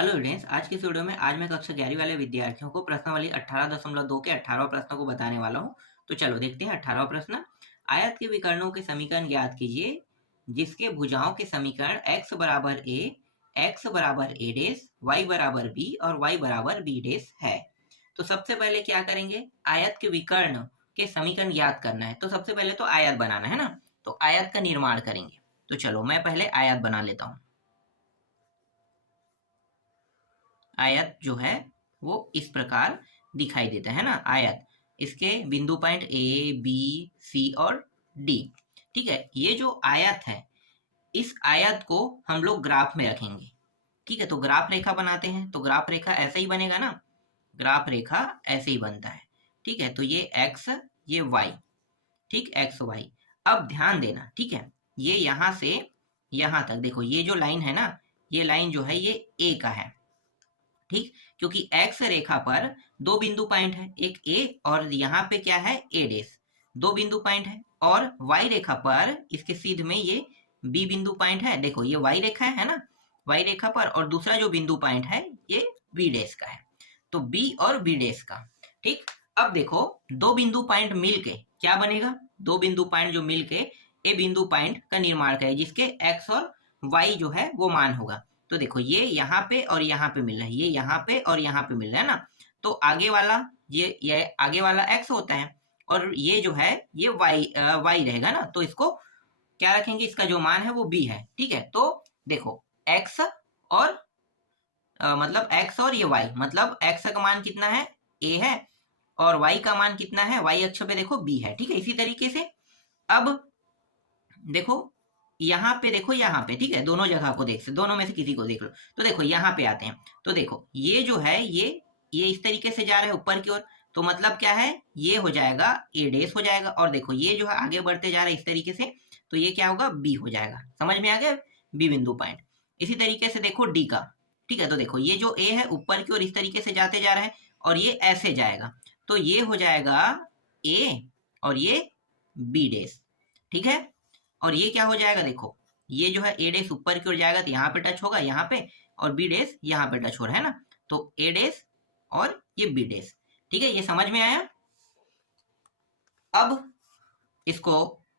Hello students, आज की इस वीडियो में आज मैं कक्षा 11वीं वाले विद्यार्थियों को प्रश्नावली 18.2 के 18वां प्रश्न को बताने वाला हूं। तो चलो देखते हैं 18वां प्रश्न। आयत के विकर्णों के समीकरण ज्ञात कीजिए जिसके भुजाओं के समीकरण x बराबर a, x बराबर a डेश, y बराबर b और y बराबर b डेश है। तो सबसे पहले क्या करेंगे, आयत के विकर्ण के समीकरण ज्ञात करना है। तो सबसे पहले तो आयत बनाना है ना, तो आयत का निर्माण करेंगे। तो चलो मैं पहले आयत बना लेता हूँ। आयत जो है वो इस प्रकार दिखाई देता है ना। आयत, इसके बिंदु पॉइंट ए बी सी और डी। ठीक है, ये जो आयत है इस आयत को हम लोग ग्राफ में रखेंगे। ठीक है, तो ग्राफ रेखा बनाते हैं। तो ग्राफ रेखा ऐसे ही बनेगा ना, ग्राफ रेखा ऐसे ही बनता है। ठीक है, तो ये एक्स, ये वाई। ठीक, एक्स वाई। अब ध्यान देना, ठीक है, ये यहां से यहां तक देखो, ये जो लाइन है ना, ये लाइन जो है ये ए का है। ठीक, क्योंकि एक्स रेखा पर दो बिंदु पॉइंट है, एक ए और यहाँ पे क्या है ए डेश, दो बिंदु पॉइंट है। और वाई रेखा पर इसके सीध में ये बी बिंदु पॉइंट है। देखो ये वाई रेखा है ना, वाई रेखा पर, और दूसरा जो बिंदु पॉइंट है ये बी डेश का है। तो बी और बी डेश का। ठीक, अब देखो दो बिंदु पॉइंट मिलके क्या बनेगा, दो बिंदु पॉइंट जो मिलके ए बिंदु पॉइंट का निर्माण करे जिसके एक्स और वाई जो है वो मान होगा। तो देखो ये यहाँ पे और यहाँ पे मिल रहा है, ये यहाँ पे और यहाँ पे मिल रहा है ना। तो आगे वाला ये आगे वाला x होता है और ये जो है ये y रहेगा ना। तो इसको क्या रखेंगे, इसका जो मान है वो b है। ठीक है, तो देखो x और मतलब x और ये y, मतलब x का मान कितना है a है और y का मान कितना है, y अक्ष पे देखो b है। ठीक है, इसी तरीके से अब देखो यहाँ पे, देखो यहाँ पे, ठीक है, दोनों जगह को देख, दोनों में से किसी को देख लो। तो देखो यहाँ पे आते हैं, तो देखो ये जो है ये इस तरीके से जा रहा है ऊपर की ओर। तो मतलब क्या है, ये हो जाएगा ए डेश हो जाएगा। और देखो ये जो है आगे बढ़ते जा रहा है इस तरीके से, तो ये क्या होगा, बी हो जाएगा। समझ में आ गया, बी बिंदु पॉइंट। इसी तरीके से देखो डी का। ठीक है, तो देखो ये जो ए है ऊपर की ओर इस तरीके से जाते जा रहा है और ये ऐसे जाएगा, तो ये हो जाएगा ए और ये बी डेश। ठीक है, और ये क्या हो जाएगा, देखो ये जो है ए डेश ऊपर की ओर जाएगा तो यहाँ पे टच होगा यहाँ पे, और बी डेश यहाँ पे टच हो रहा है ना। तो ए डेश और ये बी डेश। ठीक है, ये समझ में आया। अब इसको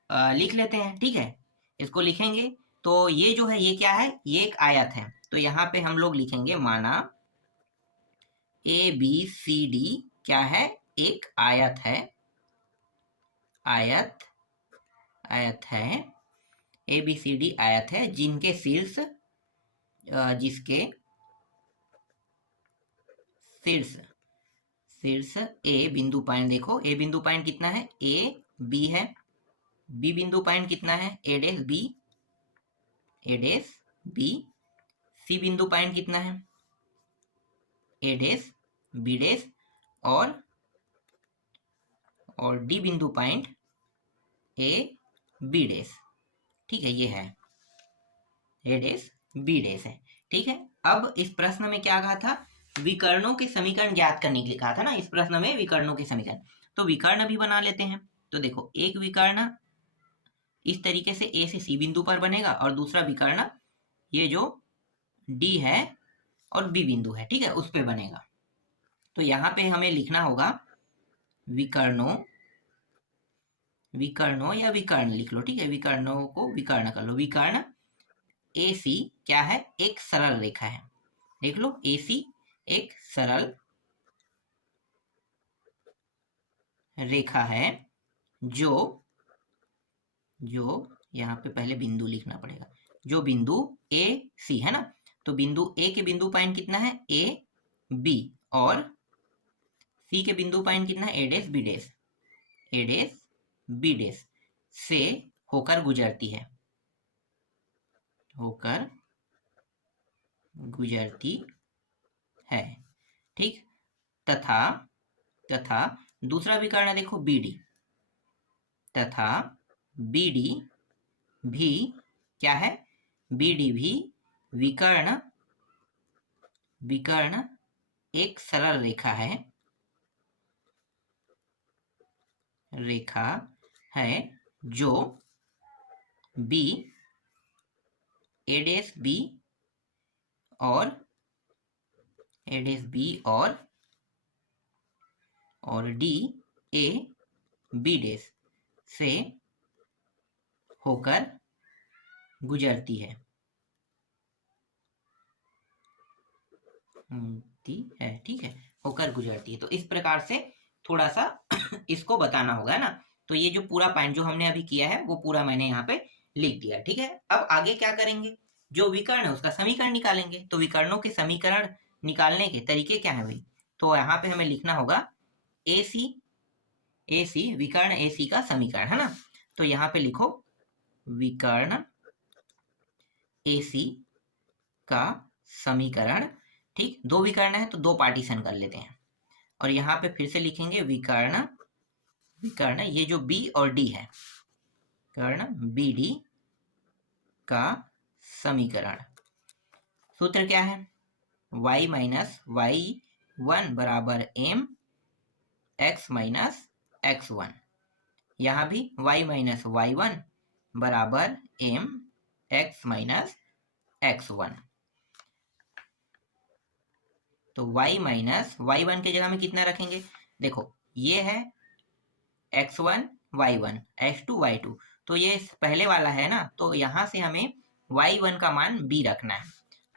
लिख लेते हैं। ठीक है, इसको लिखेंगे तो ये जो है ये क्या है, ये एक आयत है। तो यहाँ पे हम लोग लिखेंगे, माना ए बी सी डी क्या है, एक आयत है। आयत, आयत है, ए बी सी डी आयत है जिनके शीर्ष जिसके शीर्ष शीर्ष ए बिंदु पॉइंट, देखो ए बिंदु पॉइंट कितना है, ए बी है। बी बिंदु पॉइंट कितना है, ए डेश बी, ए डेश बी। सी बिंदु पॉइंट कितना है, ए डेश बी डेश। और डी बिंदु पॉइंट ए बी डेश। ठीक है, ये है ए डेश बी डेश है। ठीक है, अब इस प्रश्न में क्या कहा था, विकर्णों के समीकरण ज्ञात करने के लिए कहा था ना। इस प्रश्न में विकर्णों के समीकरण, तो विकर्ण भी बना लेते हैं। तो देखो एक विकर्ण इस तरीके से ए से सी बिंदु पर बनेगा और दूसरा विकर्ण ये जो डी है और बी बिंदु है, ठीक है, उस पे बनेगा। तो यहाँ पे हमें लिखना होगा विकर्णों, विकर्णों या विकर्ण लिख लो। ठीक है, विकर्णों को विकर्ण कर लो। विकर्ण ए सी क्या है, एक सरल रेखा है। देख लो ए सी एक सरल रेखा है जो यहाँ पे पहले बिंदु लिखना पड़ेगा, जो बिंदु ए सी है ना। तो बिंदु ए के बिंदु पॉइंट कितना है, ए बी, और सी के बिंदु पॉइंट कितना है, ए डेश बी डेश, ए डेश बी डेश से होकर गुजरती है, होकर गुजरती है। ठीक, तथा दूसरा विकर्ण देखो बी डी, तथा बी डी भी क्या है, बी डी भी विकर्ण एक सरल रेखा है, जो बी, ए डेश बी और ए डेस बी और डी ए बी डेस से होकर गुजरती है। ठीक है, होकर गुजरती है। तो इस प्रकार से थोड़ा सा इसको बताना होगा ना। तो ये जो पूरा पॉइंट जो हमने अभी किया है वो पूरा मैंने यहाँ पे लिख दिया। ठीक है, अब आगे क्या करेंगे, जो विकर्ण है उसका समीकरण निकालेंगे। तो विकर्णों के समीकरण निकालने के तरीके क्या है भाई, तो यहाँ पे हमें लिखना होगा AC विकर्ण AC का समीकरण, है ना। तो यहाँ पे लिखो विकर्ण AC का समीकरण। ठीक, दो विकर्ण है तो दो पार्टीशन कर लेते हैं। और यहाँ पे फिर से लिखेंगे विकर्ण ये जो B और D है, विकर्ण BD का समीकरण। सूत्र क्या है, y माइनस y1 बराबर m x माइनस x1। यहाँ भी y माइनस y1 बराबर m x माइनस x1। तो y माइनस y1 के जगह में कितना रखेंगे, देखो ये है x1 y1 x2 y2, तो ये पहले वाला है ना, तो यहाँ से हमें y1 का मान b रखना है।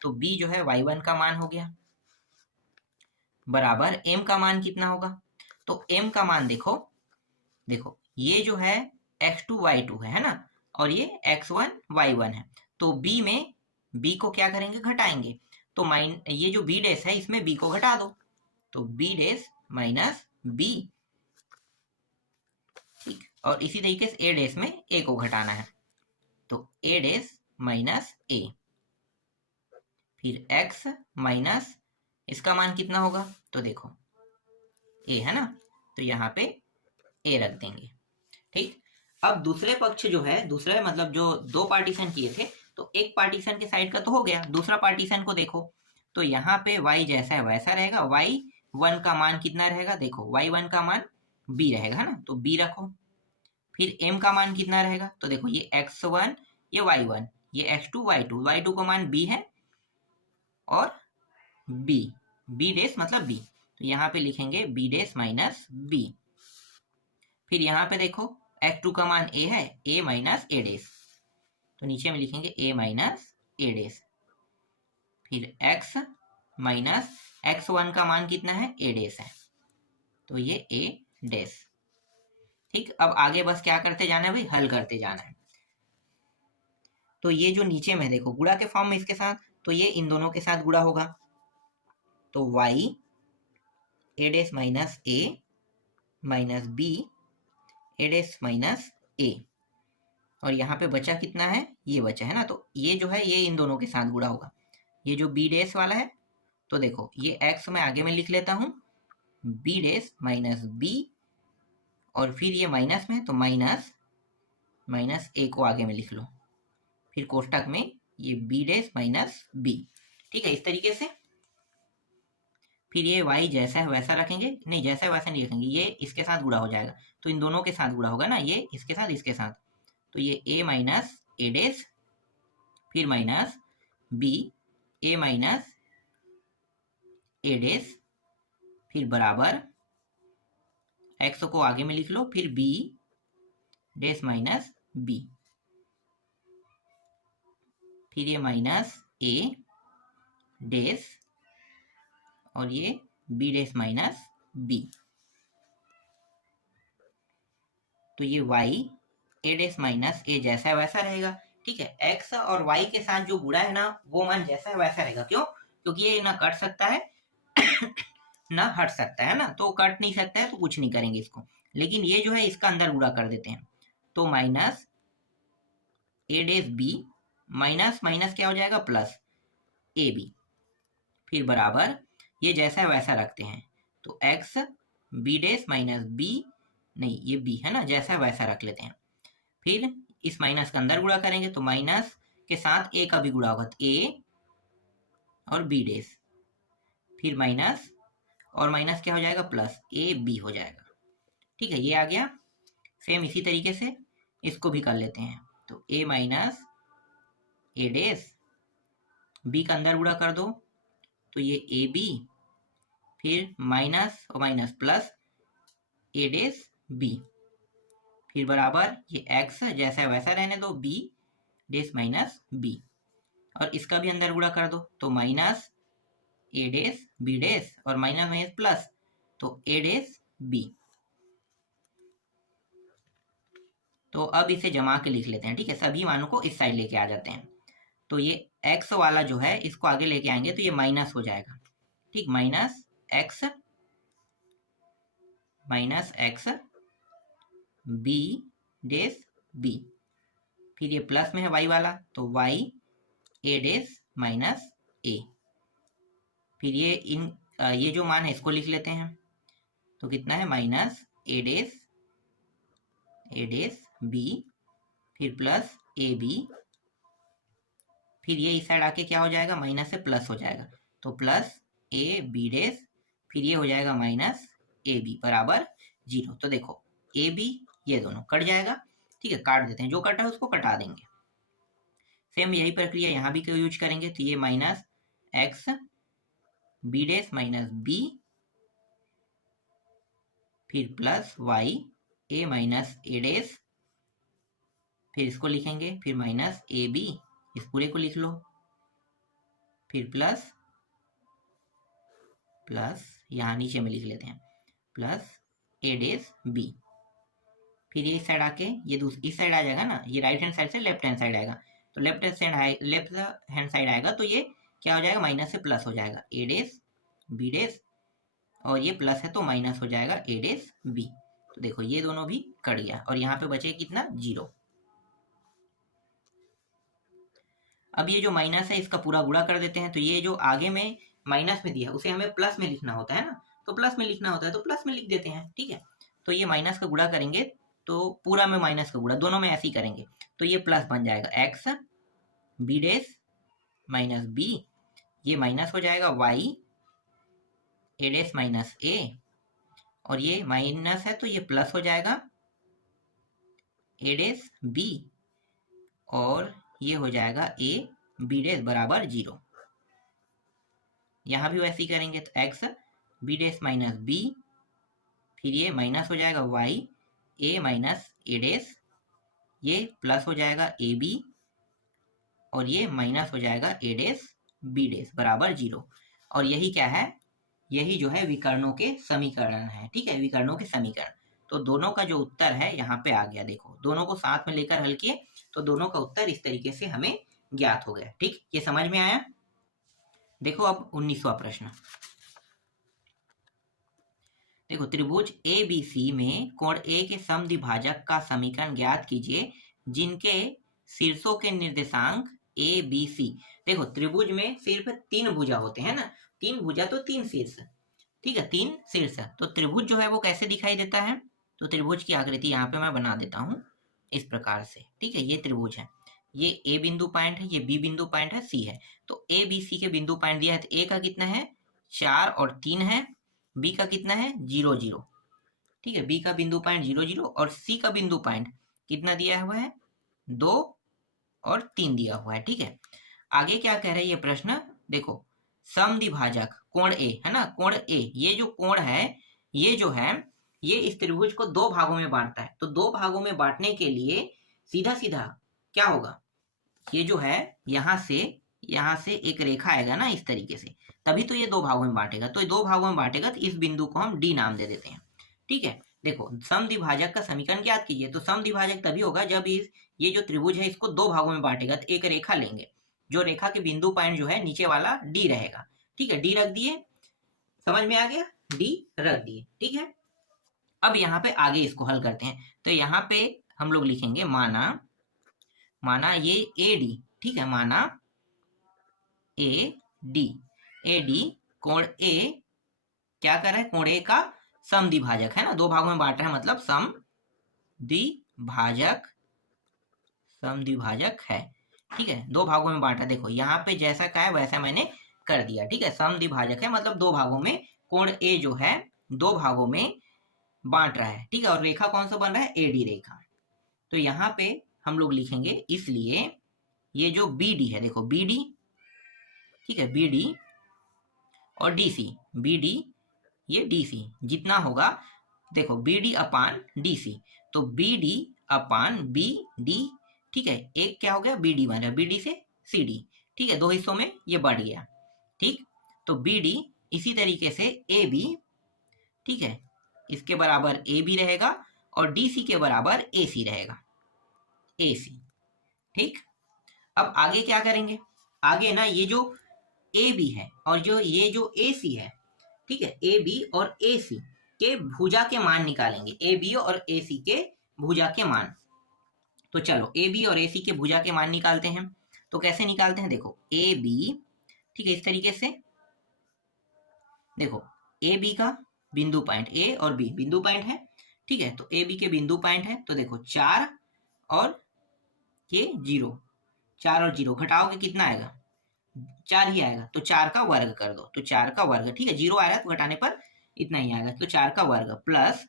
तो b जो है y1 का मान हो गया बराबर m का मान कितना होगा, तो m का मान देखो ये जो है x2 y2 है ना, और ये x1 y1 है। तो b में b को क्या करेंगे, घटाएंगे। तो ये जो b डेस है इसमें b को घटा दो, तो b डेस माइनस b। ठीक, और इसी तरीके से a डेस में a को घटाना है, तो a डेस माइनस a। फिर x माइनस इसका मान कितना होगा, तो देखो a है ना, तो यहाँ पे a रख देंगे। ठीक, अब दूसरे पक्ष जो है, दूसरे मतलब जो दो पार्टीशन किए थे, तो एक पार्टीशन के साइड का तो हो गया, दूसरा पार्टीशन को देखो। तो यहाँ पे y जैसा है वैसा रहेगा, y1 का मान कितना रहेगा, देखो y1 का मान b रहेगा, है ना, तो b रखो। फिर m का मान कितना रहेगा, तो देखो ये x1 ये y1 ये x2 y2 का मान b है और b डेस मतलब b, तो यहाँ पे लिखेंगे b डेस माइनस b। फिर यहाँ पे देखो x2 का मान a है, a माइनस a डेस, तो नीचे में लिखेंगे a माइनस a डेस। फिर x माइनस x1 का मान कितना है, a डेस है, तो ये a डेस। ठीक, अब आगे बस क्या करते जाना है भाई, हल करते जाना है। तो ये जो नीचे में देखो गुणा के फॉर्म में इसके साथ, तो ये इन दोनों के साथ गुणा होगा, तो y a dash minus a minus b a dash minus a, और यहाँ पे बचा कितना है, ये बचा है ना, तो ये जो है ये इन दोनों के साथ गुणा होगा। ये जो b डेस वाला है, तो देखो ये x मैं आगे में लिख लेता हूँ, b डेस माइनस b, और फिर ये माइनस में, तो माइनस a को आगे में लिख लो, फिर कोष्टक में ये b डेस माइनस b। ठीक है, इस तरीके से। फिर ये y जैसा है वैसा रखेंगे, नहीं जैसा है वैसा नहीं रखेंगे, ये इसके साथ गुणा हो जाएगा, तो इन दोनों के साथ गुणा होगा ना, ये इसके साथ, तो ये a माइनस a डेस, फिर minus b a minus a डेस, फिर बराबर x को आगे में लिख लो, फिर b डेस माइनस b, फिर ये माइनस a डेस, और ये b डेस माइनस b। तो ये y a dash minus a जैसा है वैसा रहेगा। ठीक है, x और y के साथ जो गुणा है ना, वो मान जैसा है वैसा रहेगा। क्यों, क्योंकि ये ना कट सकता है ना हट सकता है ना, तो कट नहीं सकता है तो कुछ नहीं करेंगे इसको, लेकिन ये जो है इसका अंदर गुणा कर देते हैं, तो minus a dash b minus minus क्या हो जाएगा, प्लस ab, फिर बराबर ये जैसा है वैसा रखते हैं, तो x b डेस माइनस b, नहीं ये b है ना, जैसा है वैसा रख लेते हैं। फिर इस माइनस का अंदर गुणा करेंगे, तो माइनस के साथ a का भी गुणा होगा, तो a और b डेस, फिर माइनस और माइनस क्या हो जाएगा, प्लस a b हो जाएगा। ठीक है, ये आ गया। सेम इसी तरीके से इसको भी कर लेते हैं, तो a minus a dash, b का अंदर गुणा कर दो, तो ये ab फिर माइनस और माइनस प्लस ए डेस बी, फिर बराबर ये एक्स जैसा वैसा रहने दो, बी डेस माइनस बी, और इसका भी अंदर गुणा कर दो, तो माइनस ए डेस बी डेस और माइनस माइनस प्लस, तो ए डेस बी। तो अब इसे जमा के लिख लेते हैं, ठीक है, सभी मानों को इस साइड लेके आ जाते हैं। तो ये x वाला जो है इसको आगे लेके आएंगे तो ये माइनस हो जाएगा, ठीक, minus x b dash b, फिर ये प्लस में है y वाला तो y ए डेस माइनस ए, फिर ये जो मान है इसको लिख लेते हैं, तो कितना है माइनस ए डेस बी, फिर प्लस ए बी, फिर ये इस साइड आके क्या हो जाएगा, माइनस से प्लस हो जाएगा, तो प्लस ए बी डेस, फिर ये हो जाएगा माइनस ए बी बराबर 0। तो देखो ए बी ये दोनों कट जाएगा, ठीक है, काट देते हैं, जो कटा है उसको कटा देंगे। सेम यही प्रक्रिया यहाँ भी यूज करेंगे, तो ये minus x b dash minus b, फिर plus y a minus a dash, फिर इसको लिखेंगे, फिर माइनस ए बी, इस पूरे को लिख लो, फिर प्लस यहाँ नीचे में लिख लेते हैं प्लस ए डेस बी, फिर ये इस साइड आके ये इस साइड आ जाएगा ना, ये राइट हैंड साइड से लेफ्ट हैंड साइड आएगा, तो लेफ्ट हैंड साइड आएगा तो ये क्या हो जाएगा, माइनस से प्लस हो जाएगा, ए डेस बी डेस, और ये प्लस है तो माइनस हो जाएगा ए डेस बी। तो देखो ये दोनों भी कट गया और यहाँ पे बचे कितना 0। अब ये जो माइनस है इसका पूरा गुणा कर देते हैं, तो ये जो आगे में माइनस में दिया उसे हमें प्लस में लिखना होता है ना, तो प्लस में लिखना होता है तो प्लस में लिख देते हैं, ठीक है। तो ये माइनस का गुणा करेंगे तो पूरा में माइनस का गुणा, दोनों में ऐसे ही करेंगे, तो ये प्लस बन जाएगा x b dash minus b, ये माइनस हो जाएगा वाई ए डेस माइनस ए, और ये माइनस है तो ये प्लस हो जाएगा ए डेस बी, और ये हो जाएगा ए बी डेस बराबर 0। यहाँ भी वैसे ही करेंगे, तो x b dash minus b, फिर ये माइनस हो जाएगा वाई ए माइनस ए डेस, ये प्लस हो जाएगा ए बी, और ये माइनस हो जाएगा ए डेस बी डेस बराबर 0। और यही क्या है, यही जो है विकर्णों के समीकरण है, ठीक है, विकर्णों के समीकरण। तो दोनों का जो उत्तर है यहाँ पे आ गया, देखो दोनों को साथ में लेकर हल किए तो दोनों का उत्तर इस तरीके से हमें ज्ञात हो गया, ठीक, ये समझ में आया। देखो अब 19वां प्रश्न, देखो त्रिभुज ए बी सी में कोण ए के समद्विभाजक का समीकरण ज्ञात कीजिए जिनके शीर्षों के निर्देशांक ए बी सी। देखो त्रिभुज में सिर्फ 3 भुजा होते हैं ना, 3 भुजा तो 3 शीर्ष, ठीक है, 3 शीर्ष। तो त्रिभुज जो है वो कैसे दिखाई देता है, तो त्रिभुज की आकृति यहाँ पे मैं बना देता हूँ इस प्रकार से, ठीक है, ये त्रिभुज है, ये ए बिंदु पॉइंट है, ये बी बिंदु पॉइंट है, सी है, तो ए बी सी के बिंदु पॉइंट दिया है, तो ए का कितना है 4 और 3 है, बी का कितना है 0 0, ठीक है, बी का बिंदु पॉइंट 0 0, और सी का बिंदु पॉइंट कितना दिया हुआ है 2 और 3 दिया हुआ है, ठीक है। आगे क्या कह रहा है ये प्रश्न, देखो समद्विभाजक कोण ए है ना, कोण ए, ये जो कोण है ये जो है ये इस त्रिभुज को 2 भागों में बांटता है, तो 2 भागों में बांटने के लिए सीधा सीधा क्या होगा, ये जो है यहाँ से एक रेखा आएगा ना इस तरीके से, तभी तो ये 2 भागों में बांटेगा, तो 2 भागों में बांटेगा तो इस बिंदु को हम डी नाम दे देते हैं, ठीक है। देखो समद्विभाजक का समीकरण ज्ञात कीजिए, तो समद्विभाजक तभी होगा जब ये जो त्रिभुज है इसको 2 भागों में बांटेगा, तो एक रेखा लेंगे, जो रेखा के बिंदु पॉइंट जो है नीचे वाला डी रहेगा, ठीक है, डी रख दिए, समझ में आ गया, डी रख दिए, ठीक है। अब यहाँ पे आगे इसको हल करते हैं, तो यहाँ पे हम लोग लिखेंगे माना ये ए डी, ठीक है, माना ए डी कोण ए क्या कर रहा है, कोण ए का समद्विभाजक है ना, 2 भागों में बांट रहा है, मतलब समद्विभाजक है, ठीक है, 2 भागों में बांटा। देखो यहाँ पे जैसा का है वैसा मैंने कर दिया, ठीक है, समद्विभाजक है मतलब 2 भागों में कोण ए जो है 2 भागों में बांट रहा है, ठीक है, और रेखा कौन सा बन रहा है एडी रेखा। तो यहाँ पे हम लोग लिखेंगे, इसलिए ये जो बी डी है, देखो बी डी, ठीक है, बी डी और डी सी, बी डी ये DC जितना होगा, देखो BD अपान DC, तो BD अपान BD, ठीक है। एक क्या हो गया, BD बन रहा है, BD से CD, ठीक है, दो हिस्सों में ये बढ़ गया, ठीक। तो BD इसी तरीके से AB, ठीक है, इसके बराबर AB रहेगा और DC के बराबर AC रहेगा, AC, ठीक। अब आगे क्या करेंगे, आगे ना ये जो AB है और ये जो AC है, ठीक है, AB और AC के भुजा के मान निकालेंगे, AB और AC के भुजा के मान। तो चलो AB और AC के भुजा के मान निकालते हैं। तो कैसे निकालते हैं, देखो AB, ठीक है, इस तरीके से देखो AB का बिंदु पॉइंट, A और B बिंदु पॉइंट है, ठीक है। तो AB के बिंदु पॉइंट है, तो देखो 4 और ये 0, 4 और 0 घटाओगे कितना आएगा, 4 ही आएगा, तो 4 का वर्ग कर दो, तो 4 का वर्ग, ठीक है, 0 आएगा तो घटाने पर इतना ही आएगा, तो 4 का वर्ग प्लस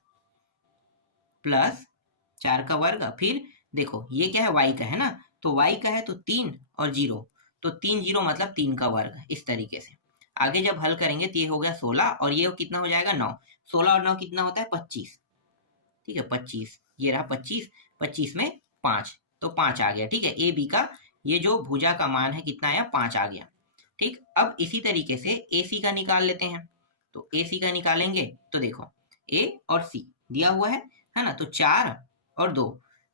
4 का वर्ग, फिर देखो ये क्या है, y का है ना, तो y का है तो 3 और 0, तो 3 0 मतलब 3 का वर्ग, इस तरीके से। आगे जब हल करेंगे तो ये हो गया 16 और ये कितना हो जाएगा 9, 16 और 9 कितना होता है 25, ठीक है 25, ये रहा 25, 25 में 5, तो 5 आ गया, ठीक है। ए बी का ये जो भुजा का मान है कितना आया, 5 आ गया, ठीक। अब इसी तरीके से ए सी का निकाल लेते हैं। तो ए सी का निकालेंगे तो देखो ए और सी दिया हुआ है ना, तो 4 और 2,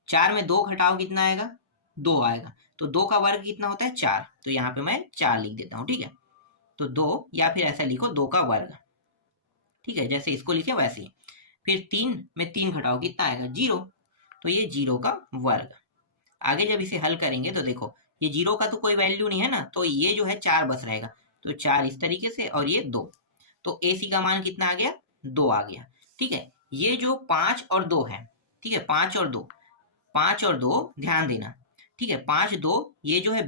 4 में 2 घटाओ कितना आएगा, 2 आएगा, तो 2 का वर्ग कितना होता है 4, तो यहाँ पे मैं 4 लिख देता हूँ, ठीक है। तो 2 या फिर ऐसा लिखो 2 का वर्ग, ठीक है, जैसे इसको लिखे वैसे ही। फिर 3 में 3 घटाओ कितना आएगा 0, तो ये 0 का वर्ग। आगे जब इसे हल करेंगे तो देखो ये 0 का तो कोई वैल्यू नहीं है ना, तो ये जो है 4 बस रहेगा, तो 4 इस तरीके से और ये 2, तो ए सी का मान कितना आ गया, 2 आ गया, ठीक है। ये जो 5 और 2 है, ठीक है, 5 और 2, 5 और 2 ध्यान देना, ठीक है, 5 2 ये जो है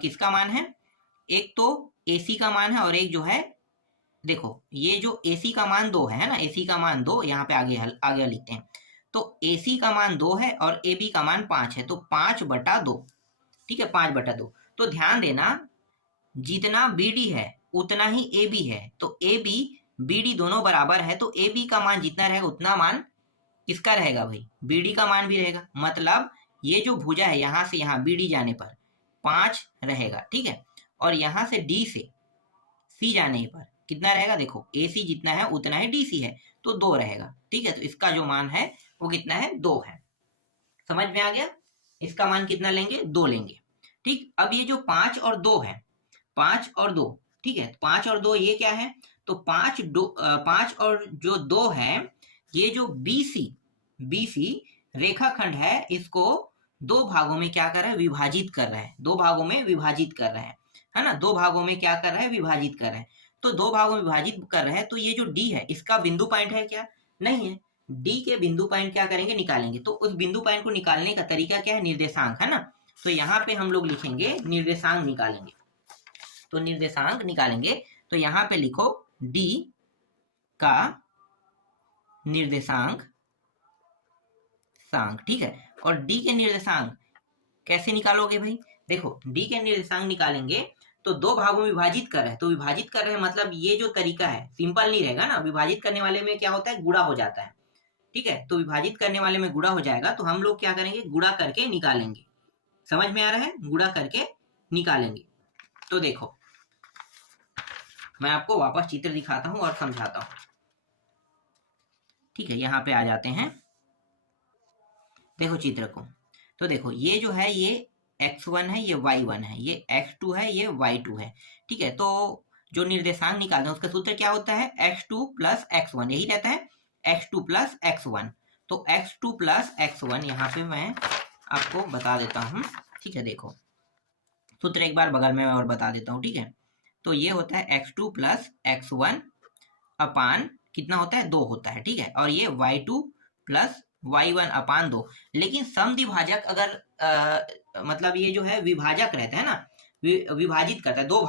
किसका मान है, एक तो AC का मान है और एक जो है, देखो ये जो AC का मान 2 है ना, AC का मान 2, यहाँ पे आगे लिखते हैं, तो AC का मान 2 है और AB का मान 5 है, तो 5/2, ठीक है, 5/2। तो ध्यान देना जितना BD है उतना ही AB है, तो AB BD दोनों बराबर है, तो AB का मान जितना रहेगा उतना मान किसका रहेगा भाई, BD का मान भी रहेगा, मतलब ये जो भुजा है यहाँ से यहाँ BD जाने पर 5 रहेगा, ठीक है, और यहाँ से D से C जाने पर कितना रहेगा, देखो AC जितना है उतना ही DC है, तो 2 रहेगा, ठीक है। तो इसका जो मान है वो कितना है, 2 है, समझ में आ गया। इसका मान कितना लेंगे, 2 लेंगे, ठीक। अब ये जो 5 और 2 है, 5 और 2, ठीक है, 5 और 2 ये क्या है, तो 5 और जो 2 है, ये जो BC रेखाखंड है, इसको 2 भागों में क्या कर रहा है, विभाजित कर रहा है, 2 भागों में विभाजित कर रहा है ना, 2 भागों में क्या कर रहा है, विभाजित कर रहा है। तो 2 भागों में विभाजित कर रहा है, तो ये जो D है इसका बिंदु पॉइंट है क्या, नहीं है। D के बिंदु पॉइंट क्या करेंगे, निकालेंगे, तो उस बिंदु पॉइंट को निकालने का तरीका क्या है, निर्देशांक, है ना। तो यहाँ पे हम लोग लिखेंगे निर्देशांक निकालेंगे, तो निर्देशांक निकालेंगे, तो यहाँ पे लिखो D का निर्देशांक, ठीक है। और D के निर्देशांक कैसे निकालोगे भाई, देखो D के निर्देशांक निकालेंगे तो 2 भागों में विभाजित कर रहे हैं, तो विभाजित कर रहे हैं मतलब ये जो तरीका है सिंपल नहीं रहेगा ना, विभाजित करने वाले में क्या होता है, गुणा हो जाता है, ठीक है। तो विभाजित करने वाले में गुणा हो जाएगा, तो हम लोग क्या करेंगे, गुणा करके निकालेंगे, समझ में आ रहा है, गुणा करके निकालेंगे। तो देखो मैं आपको वापस चित्र दिखाता हूं और समझाता हूं, ठीक है। यहाँ पे आ जाते हैं, देखो चित्र को, तो देखो ये जो है ये x1 है, ये y1 है, ये x2 है, ये y2 है, ठीक है। तो जो निर्देशांक निकालते हैं उसका सूत्र क्या होता है, x2 प्लस x1, यही रहता है, x2 प्लस x1। तो x2 प्लस x1 यहाँ पे मैं आपको बता देता हूँ, ठीक है। देखो सूत्र एक बार बगल में और बता देता हूँ, ठीक है। तो ये होता है x2 प्लस x1 अपान कितना होता है, 2 होता है, ठीक है। और ये y2 प्लस y1 अपान 2, लेकिन समद्विभाजक अगर मतलब ये जो है विभाजक रहता है ना, विभाजित करता है 2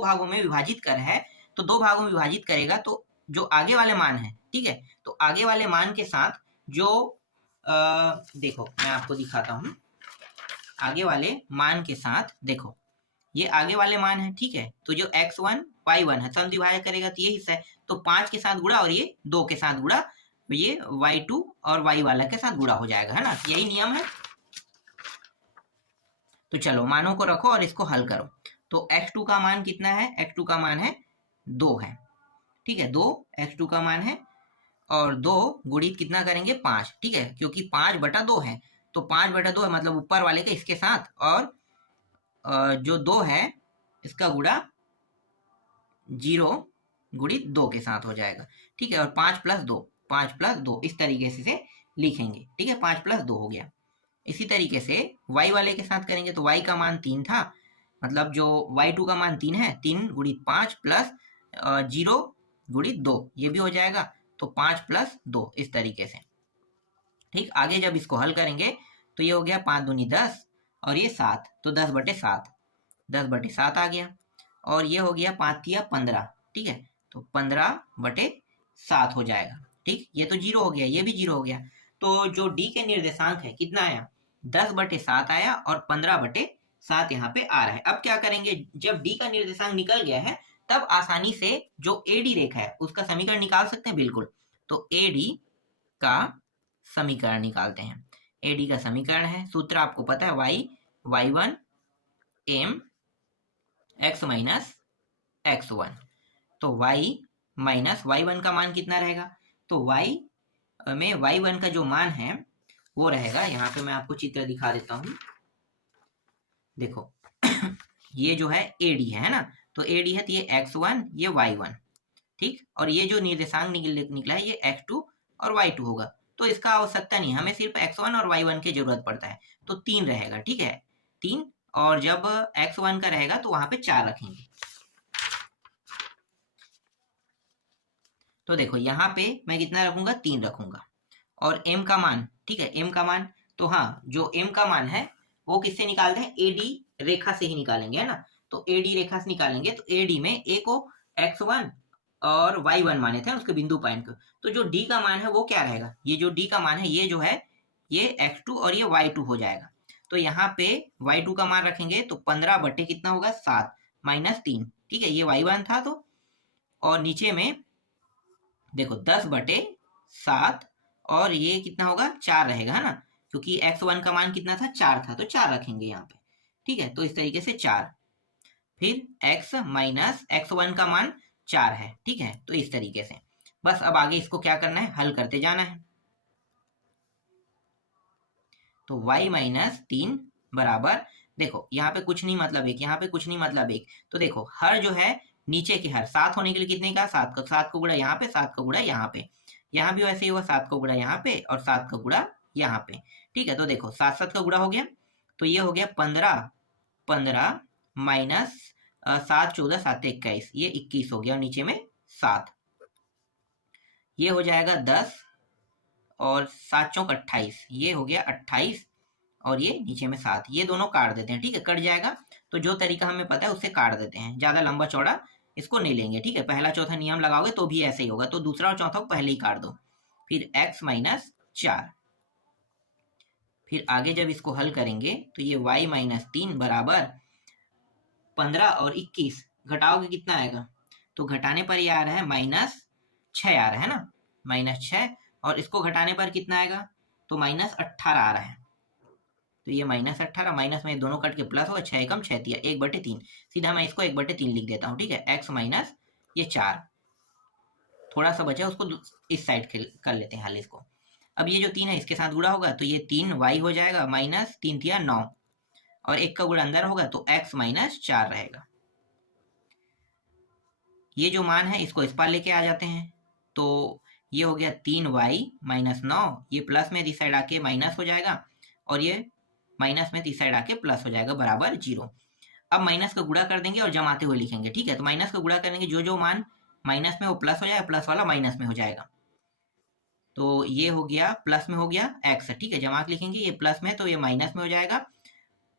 भागों में विभाजित कर है, तो 2 भागों में विभाजित करेगा, तो जो आगे वाले मान है, ठीक है, तो आगे वाले मान के साथ जो देखो मैं आपको दिखाता हूँ, आगे वाले मान के साथ देखो ये आगे वाले मान है, ठीक है। तो जो x1 y1 है, सम विभाजक करेगा तो ये हिस्सा है, तो 5 के साथ गुणा और ये 2 के साथ गुणा, तो ये y2 और y वाला के साथ गुणा हो जाएगा, है ना, यही नियम है। तो चलो मानों को रखो और इसको हल करो। तो x2 का मान कितना है, x2 का मान है 2 है, ठीक है, 2 x2 का मान है, और 2 गुणित कितना करेंगे 5, ठीक है, क्योंकि 5/2 है, तो 5/2 है मतलब ऊपर वाले के इसके साथ, और जो 2 है इसका गुणा 0 गुणित 2 के साथ हो जाएगा, ठीक है, और 5+2 इस तरीके से लिखेंगे, ठीक है, 5+2 हो गया। इसी तरीके से y वाले के साथ करेंगे तो y का मान 3 था, मतलब जो y2 का मान 3 है, 3 गुणित 5 प्लस 0 गुणित 2, ये भी हो जाएगा, तो 5+2 इस तरीके से, ठीक। आगे जब इसको हल करेंगे तो ये हो गया 5 दूनी 10 और ये 7, तो 10/7, 10/7 आ गया, और ये हो गया 5 तिया 15, ठीक है, तो 15/7 हो जाएगा, ठीक। ये तो 0 हो गया, ये भी 0 हो गया, तो जो डी के निर्देशांक है कितना आया, 10/7 आया, और 15/7 यहाँ पे आ रहा है। अब क्या करेंगे, जब डी का निर्देशांक निकल गया है तब आसानी से जो एडी रेखा है उसका समीकरण निकाल सकते हैं, बिल्कुल। तो एडी का समीकरण निकालते हैं। एडी का समीकरण है, सूत्र आपको पता है, y1 m x minus x1, तो y माइनस y1 का मान कितना रहेगा, तो y में y1 का जो मान है वो रहेगा, यहाँ पे मैं आपको चित्र दिखा देता हूँ, देखो ये जो है AD है ना, तो AD है, तो ये x1 ये y1, ठीक, और ये जो निर्देशांक निकला है ये x2 और y2 होगा, तो इसका आवश्यकता नहीं, हमें सिर्फ x1 और y1 की जरूरत पड़ता है, तो 3 रहेगा, ठीक है, 3, और जब x1 का रहेगा तो वहां पे 4 रखेंगे। तो देखो यहाँ पे मैं कितना रखूंगा, 3 रखूंगा, और m का मान, ठीक है, m का मान, तो हाँ, जो m का मान है वो किससे निकालते हैं, AD रेखा से ही निकालेंगे, है ना, तो AD रेखा से निकालेंगे, तो AD में a को x1 और y1 माने थे उसके बिंदु पॉइंट को, तो जो d का मान है वो क्या रहेगा, ये जो d का मान है ये जो है ये x2 और ये y2 हो जाएगा, तो यहाँ पे y2 का मान रखेंगे तो 15 कितना होगा 7 माइनस 3, ठीक है, ये y1 था, तो और नीचे में देखो 10/7, और ये कितना होगा 4 रहेगा, है ना, क्योंकि x1 का मान कितना था 4 था, तो 4 रखेंगे यहाँ पे, ठीक है, तो इस तरीके से 4, फिर x माइनस x1 का मान 4 है, ठीक है, तो इस तरीके से बस अब आगे इसको क्या करना है, हल करते जाना है। तो y माइनस 3 बराबर, देखो यहाँ पे कुछ नहीं मतलब 1, यहाँ पे कुछ नहीं मतलब 1, तो देखो हर जो है नीचे के हर 7 होने के लिए कितने का, 7 को गुणा यहाँ पे, 7 को गुणा यहाँ पे, यहाँ भी वैसे ही हुआ, 7 को गुणा यहाँ पे और 7 को गुणा यहाँ पे, ठीक है, तो देखो 7 का गुणा हो गया, तो ये हो गया 15 माइनस 7 14 7 21, ये 21 हो गया, और नीचे में 7, ये हो जाएगा 10, और 7 चौक 28, ये हो गया 28, और ये नीचे में 7, ये दोनों काट देते हैं, ठीक है, कट जाएगा, तो जो तरीका हमें पता है उससे काट देते हैं, ज्यादा लंबा चौड़ा इसको नहीं लेंगे, ठीक है, पहला चौथा नियम लगाओगे तो भी ऐसे ही होगा, तो दूसरा और चौथा को पहले ही काट दो, फिर x माइनस 4, फिर आगे जब इसको हल करेंगे तो ये y माइनस 3 बराबर 15 और 21, घटाओगे कितना आएगा, तो घटाने पर ये आ रहा है -6 आ रहा है ना, -6, और इसको घटाने पर कितना आएगा, तो -18 आ रहा है, तो ये -18 माइनस में दोनों कट के प्लस होगा, 6 कम 6 तिया 1/3, सीधा मैं इसको 1/3 लिख देता हूँ, ठीक है, x माइनस ये 4, थोड़ा सा बचा उसको इस साइड कर लेते हैं हल इसको, अब ये जो 3 है इसके साथ गुणा होगा तो ये 3y हो जाएगा, माइनस 3 तिया 9, और 1 का गुणा अंदर होगा तो x माइनस 4 रहेगा। ये जो मान है इसको इस पार लेके आ जाते हैं, तो ये हो गया 3y माइनस 9, ये प्लस में इस साइड आके माइनस हो जाएगा, और ये माइनस में इस साइड आके प्लस हो जाएगा, बराबर 0। अब माइनस का गुणा कर देंगे और जमाते हुए लिखेंगे, ठीक है, तो माइनस का गुणा करेंगे, जो जो मान माइनस में वो प्लस हो जाएगा, प्लस वाला माइनस में हो जाएगा, तो ये हो गया प्लस में हो गया x, ठीक है, जमा लिखेंगे, ये प्लस में तो ये माइनस में हो जाएगा,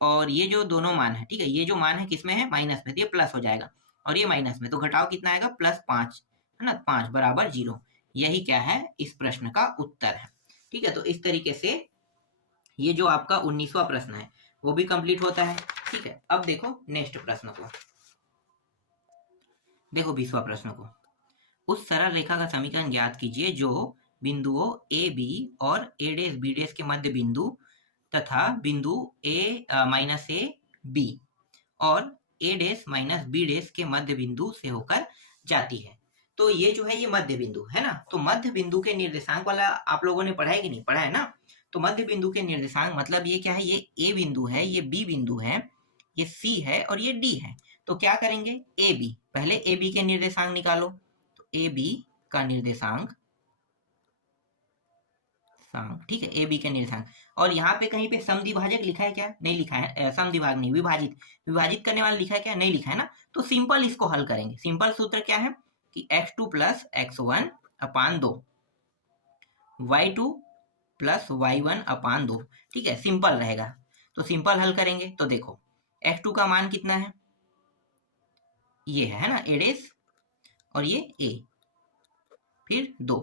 और ये जो दोनों मान है, ठीक है, ये जो मान है किसमें है, माइनस में, तो ये प्लस हो जाएगा, और ये माइनस में, तो घटाओ कितना आएगा, +5, है ना, 5 बराबर 0, यही क्या है इस प्रश्न का उत्तर है, ठीक है, तो इस तरीके से ये जो आपका 19वां प्रश्न है वो भी कंप्लीट होता है, ठीक है। अब देखो नेक्स्ट प्रश्न को, देखो 20वां प्रश्न को, उस सरल रेखा का समीकरण ज्ञात कीजिए जो बिंदुओं ए बी और ए डैश बी डैश के मध्य बिंदु तथा बिंदु ए माइनस ए बी और ए डैश माइनस बी डैश के मध्य बिंदु से होकर जाती है। तो ये जो है ये मध्य बिंदु है ना, तो मध्य बिंदु के निर्देशांक वाला आप लोगों ने पढ़ा है कि नहीं पढ़ा है ना। तो मध्य बिंदु के निर्देशांक मतलब ये क्या है, ये ए बिंदु है, ये बी बिंदु है, ये सी है और ये डी है। तो क्या करेंगे, ए बी, पहले ए बी के निर्देशांक निकालो। तो ए बी का निर्देशांक, ठीक है, ए बी के निर्देशांक। और यहाँ पे कहीं पे समद्विभाजक लिखा है क्या, नहीं लिखा है, समद्विभाजक नहीं, विभाजित, विभाजित करने वाला लिखा है क्या, नहीं लिखा है ना। तो सिंपल इसको हल करेंगे। सिंपल सूत्र क्या है कि x2 प्लस x1 अपान 2, y2 प्लस y1 अपान 2, ठीक है, सिंपल रहेगा। तो सिंपल हल करेंगे तो देखो x2 का मान कितना है, ये है ना a डैश और ये a, फिर 2,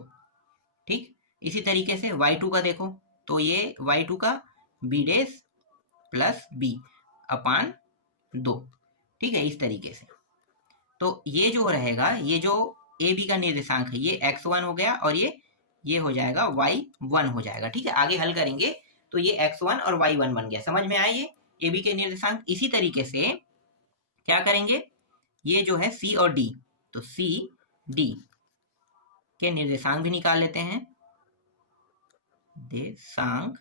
ठीक। इसी तरीके से y2 का देखो तो ये y2 का b डैश प्लस b अपान 2, ठीक है, इस तरीके से। तो ये जो रहेगा, ये जो ए बी का निर्देशांक है ये x1 हो गया और ये हो जाएगा y1 हो जाएगा, ठीक है। आगे हल करेंगे तो ये x1 और y1 बन गया, समझ में आया ये ए बी के निर्देशांक। इसी तरीके से क्या करेंगे, ये जो है c और d, तो c d के निर्देशांक भी निकाल लेते हैं, निर्देशांक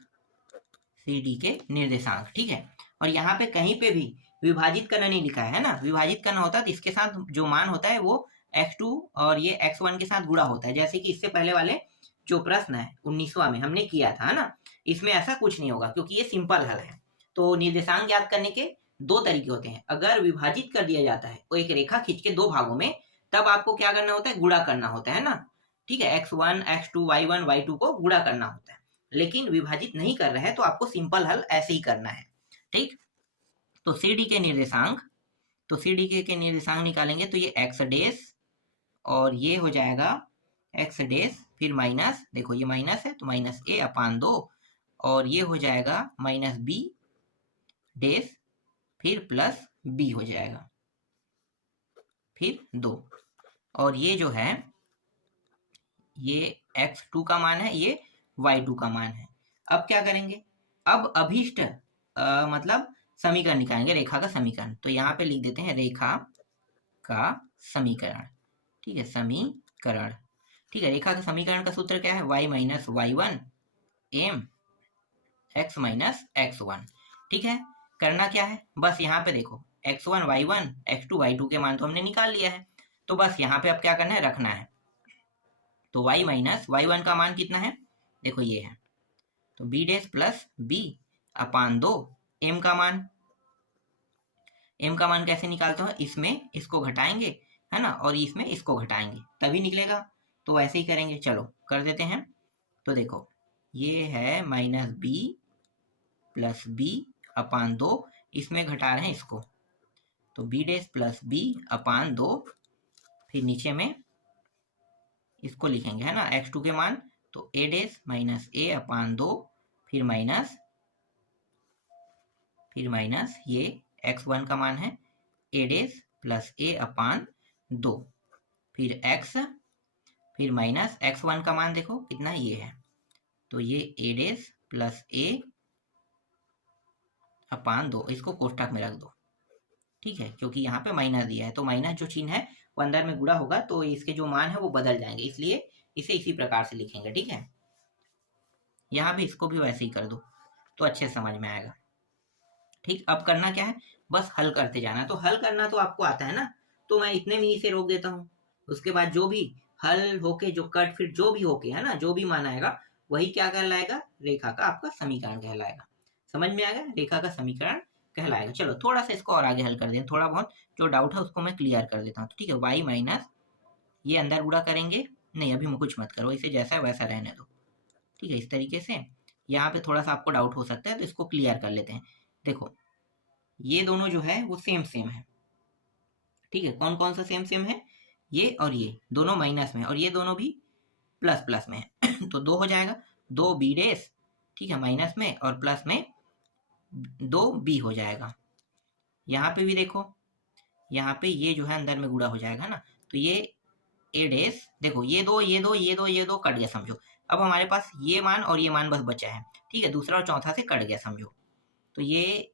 सी डी के निर्देशांक, ठीक है। और यहाँ पे कहीं पे भी विभाजित करना नहीं लिखा है ना, विभाजित करना होता है तो इसके साथ जो मान होता है वो x2 और ये x1 के साथ गुणा होता है, जैसे कि इससे पहले वाले जो प्रश्न है 19वां में हमने किया था ना, इसमें ऐसा कुछ नहीं होगा क्योंकि ये सिंपल हल है। तो निर्देशांक याद करने के दो तरीके होते हैं, अगर विभाजित कर दिया जाता है वो एक रेखा खींच के दो भागों में, तब आपको क्या करना होता है, गुणा करना होता है ना, ठीक है, x1 x2 y1 y2 को गुणा करना होता है। लेकिन विभाजित नहीं कर रहे हैं तो आपको सिंपल हल ऐसे ही करना है, ठीक। तो सी डी के निर्देशांक, तो सी डी के निर्देशांक निकालेंगे तो ये x डैश और ये हो जाएगा x डैश, फिर माइनस, देखो ये माइनस है तो माइनस a अपान 2 और ये हो जाएगा माइनस b डैश, फिर प्लस b हो जाएगा, फिर 2 और ये जो है ये x2 का मान है, ये y2 का मान है। अब क्या करेंगे, अब अभीष्ट मतलब समीकरण निकालेंगे, रेखा का समीकरण। तो यहाँ पे लिख देते हैं रेखा का समीकरण, ठीक है, समीकरण, ठीक है। रेखा का समीकरण का सूत्र क्या है, y minus y1 m x minus x1, ठीक है। करना क्या है, बस यहाँ पे देखो x1 y1 x2 y2 के मान तो हमने निकाल लिया है, तो बस यहाँ पे अब क्या करना है, रखना है। तो y माइनस y1 का मान कितना है, देखो ये है, तो b डैश प्लस b अपान 2, m का मान, m का मान कैसे निकालते हो, इसमें इसको घटाएंगे है ना, और इसमें इसको घटाएंगे तभी निकलेगा, तो ऐसे ही करेंगे। चलो कर देते हैं। तो देखो ये है माइनस b प्लस b अपान 2, इसमें घटा रहे हैं इसको, तो b डैश प्लस b अपान 2, फिर नीचे में इसको लिखेंगे है ना x2 के मान, तो a डैश माइनस a अपान 2, फिर माइनस ये x1 का मान है a डैश प्लस a अपान 2, फिर x, फिर माइनस x1 का मान देखो कितना ये है, तो ये a डैश प्लस a अपान 2, इसको कोष्ठक में रख दो, ठीक है, क्योंकि यहाँ पे माइनस दिया है, तो माइनस जो चिन्ह है वो अंदर में गुणा होगा तो इसके जो मान है वो बदल जाएंगे, इसलिए इसे इसी प्रकार से लिखेंगे, ठीक है। यहाँ भी इसको भी वैसे ही कर दो तो अच्छे समझ में आएगा, ठीक। अब करना क्या है, बस हल करते जाना। तो हल करना तो आपको आता है ना, तो मैं इतने में ही से रोक देता हूँ। उसके बाद जो भी हल होके जो कट फिर जो भी होके है ना, जो भी मान आएगा वही क्या कहलाएगा, रेखा का आपका समीकरण कहलाएगा। समझ में आ गया, रेखा का समीकरण कहलाएगा। चलो थोड़ा सा इसको और आगे हल कर दें, थोड़ा बहुत जो डाउट है उसको मैं क्लियर कर देता हूँ, ठीक है। y माइनस ये अंदर गुणा करेंगे, नहीं अभी कुछ मत करो, इसे जैसा है वैसा रहने दो, ठीक है। इस तरीके से यहाँ पे थोड़ा सा आपको डाउट हो सकता है तो इसको क्लियर कर लेते हैं। देखो ये दोनों जो है वो सेम है, ठीक है। कौन कौन सा सेम है, ये और ये दोनों माइनस में और ये दोनों भी प्लस में है तो 2 हो जाएगा, 2 b डैश, ठीक है, माइनस में और प्लस में 2 b हो जाएगा। यहाँ पे भी देखो, यहाँ पे ये जो है अंदर में गुणा हो जाएगा ना, तो ये ए डैश, देखो ये दो ये दो ये दो ये दो कट गया समझो। अब हमारे पास ये मान और ये मान बस बचा है, ठीक है, दूसरा और चौथा से कट गया समझो। तो ये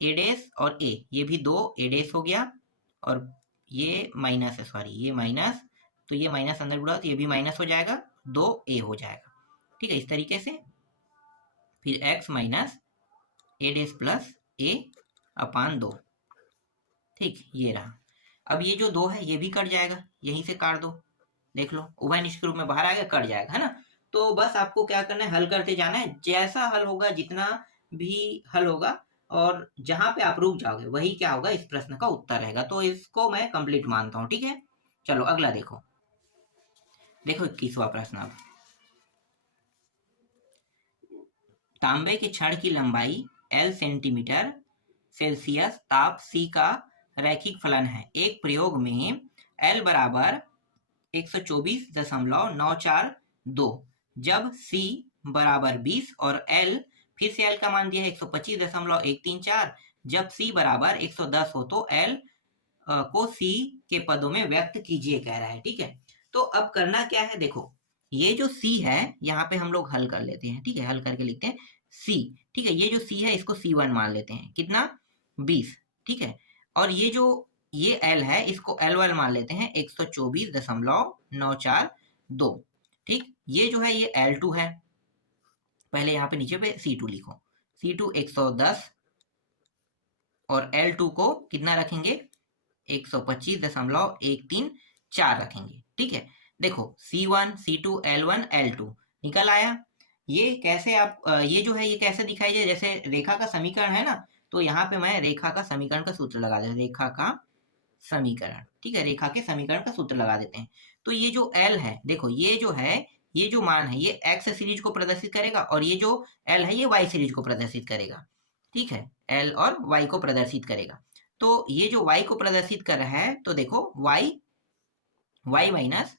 ए डैश और ए, ये भी दो ए डैश हो गया, और ये माइनस है, सॉरी ये माइनस, तो ये माइनस अंदर जुड़ा तो ये भी माइनस हो जाएगा, दो ए हो जाएगा, ठीक है, इस तरीके से। फिर x माइनस ए डैश प्लस ए अपान 2, ठीक, ये रहा। अब ये जो 2 है ये भी कट जाएगा, यहीं से काट दो, देख लो उभय निष्ठ रूप में बाहर आ गया, कट जाएगा, है ना। तो बस आपको क्या करना है, हल करते जाना है, जैसा हल होगा, जितना भी हल होगा, और जहां पे आप रुक जाओगे वही क्या होगा, इस प्रश्न का उत्तर रहेगा। तो इसको मैं कंप्लीट मानता हूं, ठीक है। चलो अगला देखो, देखो 21वां प्रश्न। अब तांबे के छड़ की लंबाई L सेंटीमीटर सेल्सियस ताप C का रैखिक फलन है। एक प्रयोग में L बराबर 124.942, जब C बराबर 20 और L, फिर से L का मान दिया है 125.134, जब C बराबर 110 हो तो L को C के पदों में व्यक्त कीजिए कह रहा है, ठीक है। तो अब करना क्या है, देखो ये जो C है यहाँ पे हम लोग हल कर लेते हैं, ठीक है, हल करके लिखते हैं C, ठीक है। ये जो C है इसको C1 मान लेते हैं, कितना 20, ठीक है। और ये जो ये L है इसको L1 मान लेते हैं 124.942, ठीक। ये जो है ये L2 है, पहले यहाँ पे नीचे पे C2 लिखो, C2 110 और L2 को कितना रखेंगे 125.134 रखेंगे, ठीक है। देखो C1 C2 L1 L2 निकल आया। ये कैसे आप ये जो है ये कैसे दिखाई दे, जैसे रेखा का समीकरण है ना, तो यहाँ पे मैं रेखा का समीकरण का सूत्र लगा देते हैं, रेखा का समीकरण, ठीक है, रेखा के समीकरण का सूत्र लगा देते हैं। तो ये जो L है, देखो ये जो है, ये जो मान है ये x सीरीज को प्रदर्शित करेगा, और ये जो L है ये y सीरीज को प्रदर्शित करेगा, ठीक है, L और y को प्रदर्शित करेगा। तो ये जो y को प्रदर्शित कर रहा है, तो देखो y minus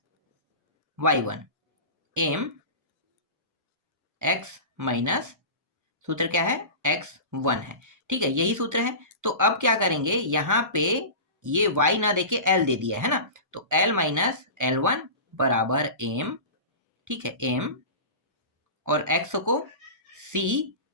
y1 m x minus, सूत्र क्या है x1 है, ठीक है, यही सूत्र है। तो अब क्या करेंगे, यहाँ पे ये y ना देके l दे दिया है ना, तो l माइनस l1 बराबर m, ठीक है, m, और x को c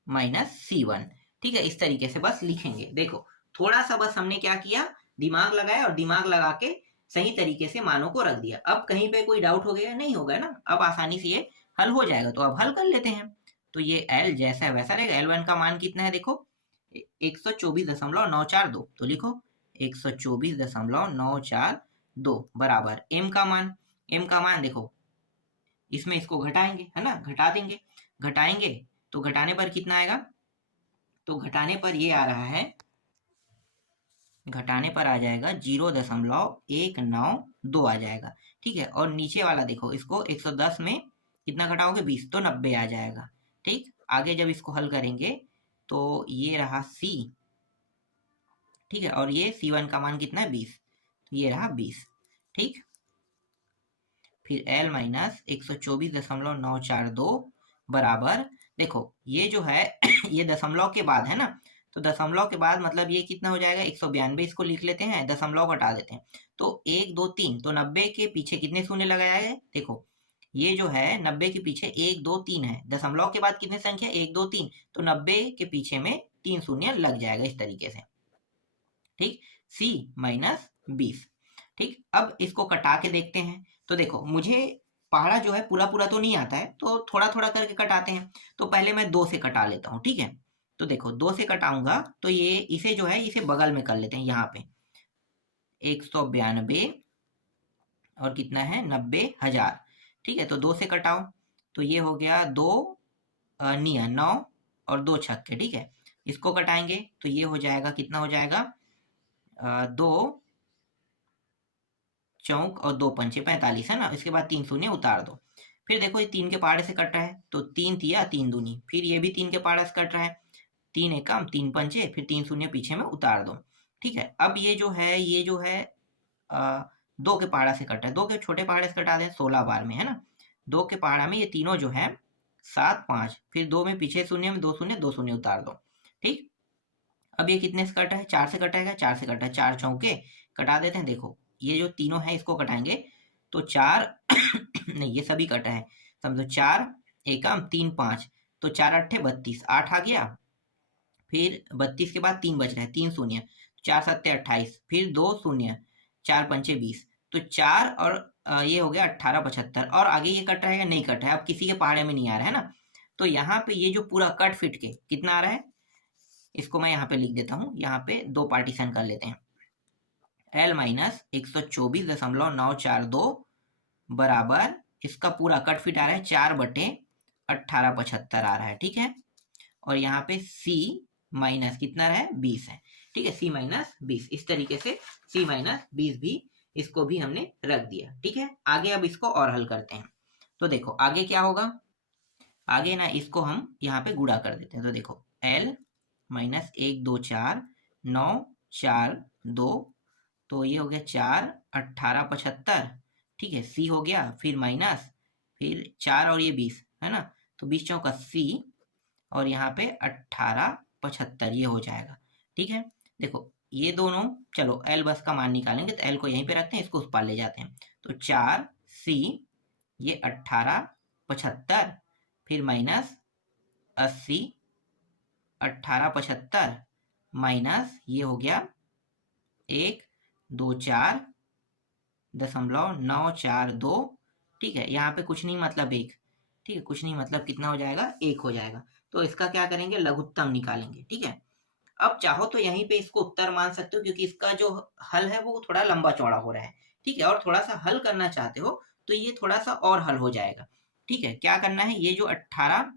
माइनस c1, ठीक है, इस तरीके से बस लिखेंगे। देखो थोड़ा सा बस हमने क्या किया, दिमाग लगाया, और दिमाग लगा के सही तरीके से मानों को रख दिया। अब कहीं पे कोई डाउट हो गया, नहीं होगा ना, अब आसानी से ये हल हो जाएगा। तो अब हल कर लेते हैं। तो ये L जैसा है वैसा रहेगा। L1 का मान कितना है, देखो 124.942, तो लिखो 124.942 बराबर m का मान, m का मान देखो इसमें इसको घटाएंगे, है ना, घटा देंगे, घटाएंगे तो घटाने पर कितना आएगा, तो घटाने पर ये आ रहा है, घटाने पर आ जाएगा 0.192 आ जाएगा, ठीक है। और नीचे वाला देखो, इसको 110 में कितना घटाओगे 20, तो 90 आ जाएगा, ठीक। आगे जब इसको हल करेंगे तो ये रहा C, ठीक है, और ये C1 का मान कितना है 20, तो ये रहा 20, ठीक। फिर L माइनस 124.942 बराबर, देखो ये जो है ये दशमलव के बाद है ना, तो दशमलव के बाद मतलब ये कितना हो जाएगा 192, इसको लिख लेते हैं, दशमलव हटा देते हैं, तो 1 2 3, तो 90 के पीछे कितने शून्य लगाया है, देखो ये जो है 90 के पीछे 1 2 3 है, दशमलव के बाद कितनी संख्या 1 2 3, तो 90 के पीछे में 3 शून्य लग जाएगा इस तरीके से, ठीक। C माइनस 20, ठीक। अब इसको कटा के देखते हैं। तो देखो मुझे पहाड़ा जो है पूरा पूरा तो नहीं आता है, तो थोड़ा थोड़ा करके कटाते हैं। तो पहले मैं 2 से कटा लेता हूँ, ठीक है। तो देखो 2 से कटाऊंगा तो ये इसे जो है इसे बगल में कर लेते हैं, यहाँ पे 192 और कितना है 90,000, ठीक है। तो 2 से कटाओ तो ये हो गया 2 निया 9 और 2 छक्के, ठीक है। इसको कटाएंगे तो ये हो जाएगा, कितना हो जाएगा 2 चौक और 2 पंचे 45, है ना। इसके बाद 3 शून्य उतार दो। फिर देखो ये 3 के पहाड़े से कट रहा है, तो 3 तिया 3 दूनी, फिर ये भी 3 के पहाड़े से कट रहा है, 3 एकम 3 पंचे, फिर 3 शून्य पीछे में उतार दो, ठीक है। अब ये जो है 2 के पहाड़ा से कट रहा है, 2 के छोटे पहाड़े से कटा दें 16 बार में, है ना। 2 के पहाड़ा में ये तीनों जो है 7 5, फिर 2 में पीछे शून्य में 2 शून्य उतार दो, ठीक। अब ये कितने से कटा है, 4 से कटाएगा, 4 से कटा है, 4 चौके कटा देते हैं। देखो ये जो तीनों है इसको घटाएंगे तो 4 नहीं ये सभी कटा है, समझो 4 एकम 3 5, तो 4 अट्ठे 32, 8 आ गया, फिर 32 के बाद 3 बच रहा है, 3 शून्य, 4 सत्ते 28, फिर 2 शून्य, 4 पंचे 20, तो 4 और ये हो गया 18 75, और आगे ये कट रहेगा नहीं कट है, अब किसी के पहाड़े में नहीं आ रहा है ना, तो यहाँ पे ये जो पूरा कट फिट के कितना आ रहा है, इसको मैं यहाँ पे लिख देता हूँ, यहाँ पे दो पार्टीशन कर लेते हैं, L माइनस 124.942 बराबर इसका पूरा कट फिट आ रहा है 4/1875 आ रहा है, ठीक है। और यहाँ पे C माइनस कितना रहा है 20 है, ठीक है, C माइनस 20, इस तरीके से C माइनस 20 भी इसको भी हमने रख दिया, ठीक है। आगे अब इसको और हल करते हैं, तो देखो आगे क्या होगा, आगे ना इसको हम यहाँ पे गुणा कर देते हैं, तो देखो L माइनस 1 2 4 9 4 2, तो ये हो गया 4 18 75, ठीक है, C हो गया, फिर माइनस, फिर 4 और ये 20 है ना, तो 20 चौका C, और यहाँ पे 18 75 ये हो जाएगा, ठीक है। देखो ये दोनों, चलो L बस का मान निकालेंगे, तो L को यहीं पे रखते हैं, इसको उस पार ले जाते हैं, तो 4C ये 18 75, फिर माइनस 80 18 75 माइनस ये हो गया 124.942, ठीक है, यहाँ पे कुछ नहीं मतलब 1, ठीक है, कुछ नहीं मतलब कितना हो जाएगा 1 हो जाएगा, तो इसका क्या करेंगे लघुत्तम निकालेंगे, ठीक है। अब चाहो तो यहीं पे इसको उत्तर मान सकते हो, क्योंकि इसका जो हल है वो थोड़ा लंबा चौड़ा हो रहा है, ठीक है, और थोड़ा सा हल करना चाहते हो तो ये थोड़ा सा और हल हो जाएगा, ठीक है। क्या करना है, ये जो 18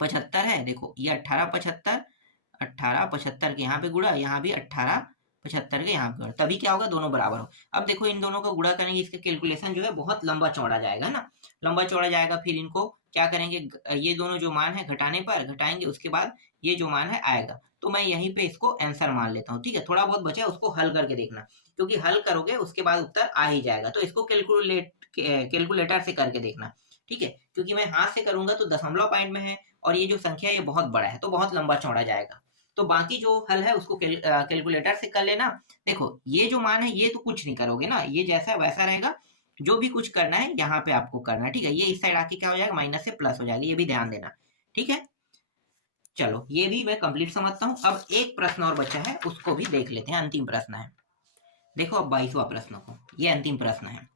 75 है, देखो ये 18 75 के यहाँ पे गुणा, यहाँ भी 18 75 के यहाँ पे गुणा, तभी क्या होगा दोनों बराबर हो। अब देखो इन दोनों का गुणा करेंगे, इसका कैलकुलेशन जो है बहुत लंबा चौड़ा जाएगा ना, लंबा चौड़ा जाएगा, फिर इनको क्या करेंगे, ये दोनों जो मान है घटाने पर घटाएंगे, उसके बाद ये जो मान है आएगा, तो मैं यहीं पे इसको आंसर मान लेता हूँ, ठीक है। थोड़ा बहुत बचा है उसको हल करके देखना, क्योंकि हल करोगे उसके बाद उत्तर आ ही जाएगा, तो इसको कैलकुलेटर से करके देखना, ठीक है, क्योंकि मैं हाथ से करूंगा तो दशमलव पॉइंट में है, और ये जो संख्या ये बहुत बड़ा है तो बहुत लंबा चौड़ा जाएगा, तो बाकी जो हल है उसको कैलकुलेटर से कर लेना। देखो ये जो मान है ये तो कुछ नहीं करोगे ना, ये जैसा वैसा रहेगा, जो भी कुछ करना है यहाँ पे आपको करना है, ठीक है। ये इस साइड आके क्या हो जाएगा माइनस से प्लस हो जाएगा, ये भी ध्यान देना, ठीक है। चलो ये भी मैं कंप्लीट समझता हूँ। अब एक प्रश्न और बचा है, उसको भी देख लेते हैं, अंतिम प्रश्न है। देखो अब 22वां प्रश्न को, ये अंतिम प्रश्न है।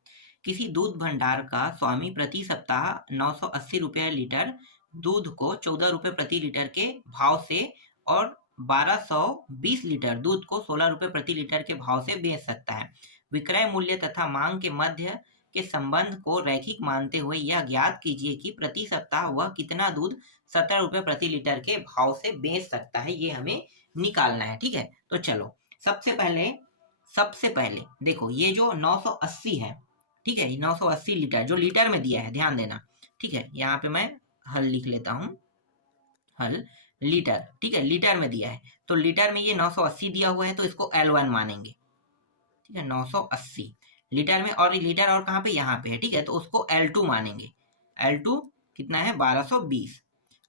किसी दूध भंडार का स्वामी प्रति सप्ताह 980 रुपये लीटर दूध को 14 रुपये प्रति लीटर के भाव से और 1220 लीटर दूध को 16 रुपये प्रति लीटर के भाव से बेच सकता है। विक्रय मूल्य तथा मांग के मध्य के संबंध को रैखिक मानते हुए यह ज्ञात कीजिए कि प्रति सप्ताह वह कितना दूध 17 रुपये प्रति लीटर के भाव से बेच सकता है, ये हमें निकालना है, ठीक है। तो चलो सबसे पहले देखो ये जो 980 है, ठीक है, 980 लीटर जो लीटर में दिया है, ध्यान देना, ठीक है। यहाँ पे मैं हल लिख लेता हूँ, हल लीटर, ठीक है, लीटर में दिया है, तो लीटर में ये 980 दिया हुआ है, तो इसको L1 मानेंगे, ठीक है, 980 लीटर में, और लीटर और कहाँ पे यहाँ पे है, ठीक है, तो उसको L2 मानेंगे। L2 कितना है 1220,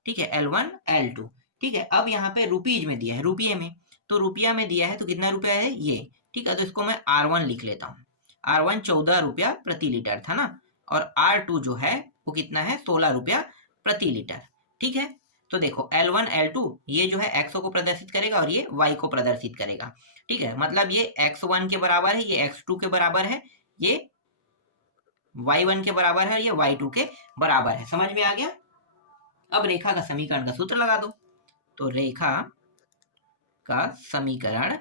ठीक है, L1 L2, ठीक है। अब यहाँ पे रुपीज में दिया है, रुपये में, तो रुपया में दिया है तो कितना रुपया है ये, ठीक है, तो इसको मैं R1 लिख लेता हूँ। R1 14 रुपया प्रति लीटर था ना, और R2 जो है वो कितना है 16 रुपया प्रति लीटर, ठीक है। तो देखो L1 L2 ये जो है X को प्रदर्शित करेगा और ये Y को प्रदर्शित करेगा, ठीक है, मतलब ये X1 के बराबर है, ये X2 के बराबर है, ये Y1 के बराबर है, ये Y2 के बराबर है, समझ में आ गया। अब रेखा का समीकरण का सूत्र लगा दो, तो रेखा का समीकरण,